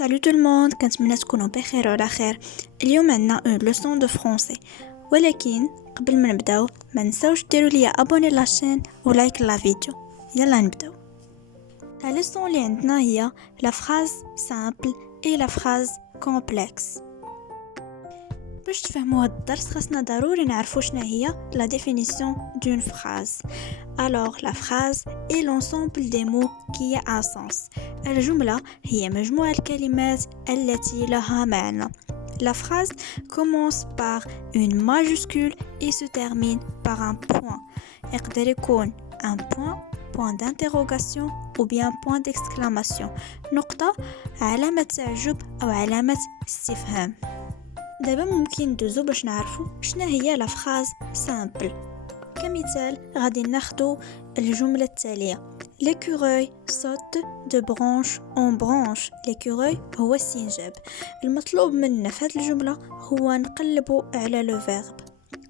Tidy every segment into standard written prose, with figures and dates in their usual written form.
Salut tout le monde, كنتمنى تكونوا بخير وعلى خير. اليوم عندنا اون لوسون دو فرونسي، ولكن قبل ما نبداو ما نساوش ديروا لي ابوني لاشين ولايك لا فيديو. يلا نبداو. لا لوسون اللي عندنا هي لا فراز سامبل اي لا فراز كومبلكس. باش تفهموا هذا الدرس خاصنا ضروري نعرفوا شنو هي لا ديفينيسيون دون فراز. Alors la phrase est l'ensemble des mots qui a un sens. الجملة هي مجموعة الكلمات التي لها معنى. La phrase commence par une majuscule et se termine par un point. يقدر يكون un point d'interrogation ou bien point d'exclamation. نقطة، علامة تعجب أو علامة استفهام. دابا ممكن ندوزو باش نعرفو شنو هي لا فراز سامبل. كمثال غادي ناخدو الجملة التالية: l'écureuil saute de branche en branche. l'écureuil هو السنجاب. المطلوب منا في هذه الجملة هو نقلبو على le verbe.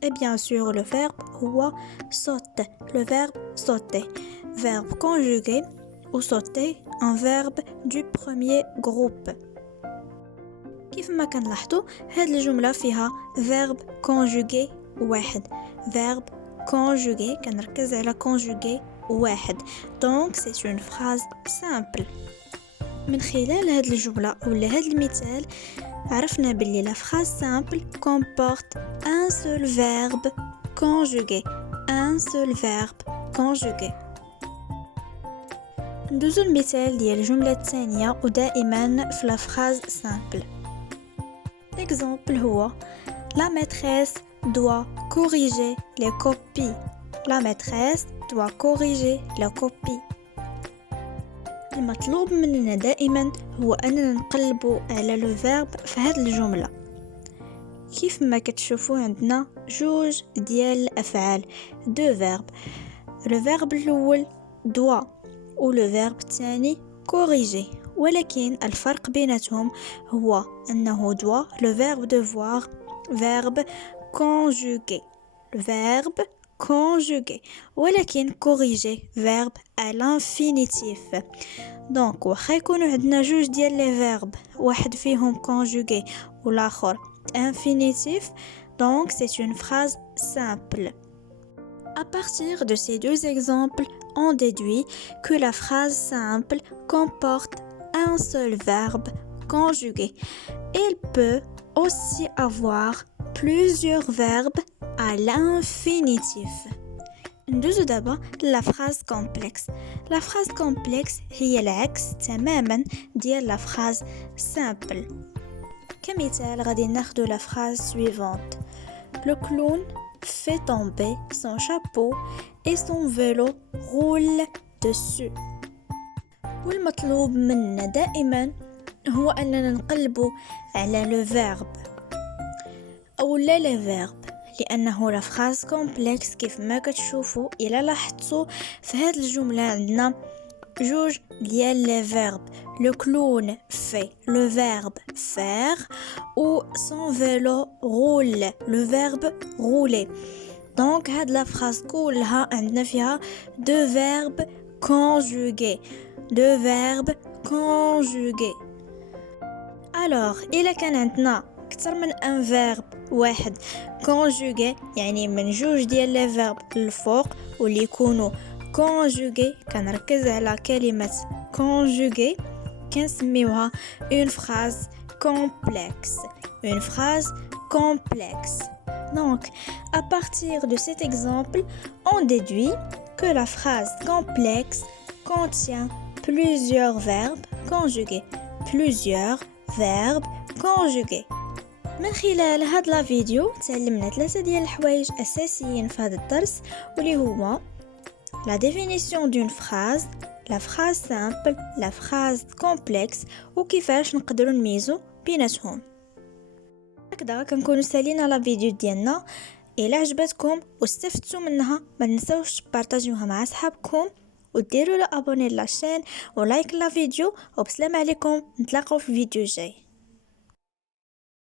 et bien sûr le verbe هو saute. le verbe sauter, verbe conjugué ou sauter, un verbe du premier groupe. كيف ما كنلاحظوا هذه الجملة فيها verbe conjugué واحد. verbe conjugué كنركز على conjugué واحد. donc c'est une phrase simple. من خلال هذه الجملة ولا هذا المثال عرفنا باللي la phrase simple comporte un seul verbe conjugué. un seul verbe conjugué. ندوزو المثال ديال الجملة الثانية ودائما في la phrase simple. l'exemple هو la maîtresse doit corriger les copies. la maîtresse doit corriger les copies. المطلوب مننا دائما هو أننا نقلبوا على لو فيرب في هذه الجملة. كيف ما كتشوفوا عندنا جوج ديال الأفعال، دو فيرب. لو فيرب الأول doit ولو فيرب الثاني corriger، ولكن الفرق بيناتهم هو أنه doit le verbe devoir verbe conjugué. le verbe conjugué، ولكن corriger verbe à l'infinitif. donc واخا يكونوا عندنا جوج ديال لي فيرب، واحد فيهم conjugué والاخر infinitif، donc c'est une phrase simple. À partir de ces deux exemples, on déduit que la phrase simple comporte un seul verbe conjugué. Elle peut aussi avoir plusieurs verbes à l'infinitif. ندوزو دابا la phrase complexe. la phrase complexe هي العكس تماما ديال la phrase simple. كمثال غادي ناخدو la phrase suivante: le clown fait tomber son chapeau et son vélo roule dessus. والمطلوب منا دائما هو أننا نقلبو على لو فيرب أو لا لي فيرب، لأنه لا فراز كومبلكس كيف ما كتشوفوا. إلا لاحظتوا في هذه الجملة عندنا جوج ديال لي فيرب. لو كلون في لو فيرب faire ou son vélo roule le verbe rouler. donc هاد لا فراز كلها عندنا فيها دو فيرب conjugué. de verbe conjugué. alors إلا كان عندنا أكثر من un verbe واحد conjugué، يعني من جوج ديال لي فيرب الفوق واللي يكونوا conjugué، كنركز على كلمة conjugué، كنسميوها une phrase complexe. une phrase complexe. donc à partir de cet exemple, on déduit que la phrase complexe contient plusieurs verbes conjugués. plusieurs verbes conjugués. من خلال هاد لا فيديو تعلمنا 3 ديال الحوايج أساسيين في هذا الدرس، واللي هما la définition d'une phrase, la phrase simple, la phrase complexe، وكيفاش نقدروا نميزوا بيناتهم. هكذا كنكونوا سالينا لا فيديو ديالنا. إلا عجبتكم واستفدتوا منها ما تنساوش تبارطاجيوها مع اصحابكم وديروا لا ابوني لاشين ولايك لا فيديو. وبسلام عليكم، نتلاقاو في الفيديو الجاي.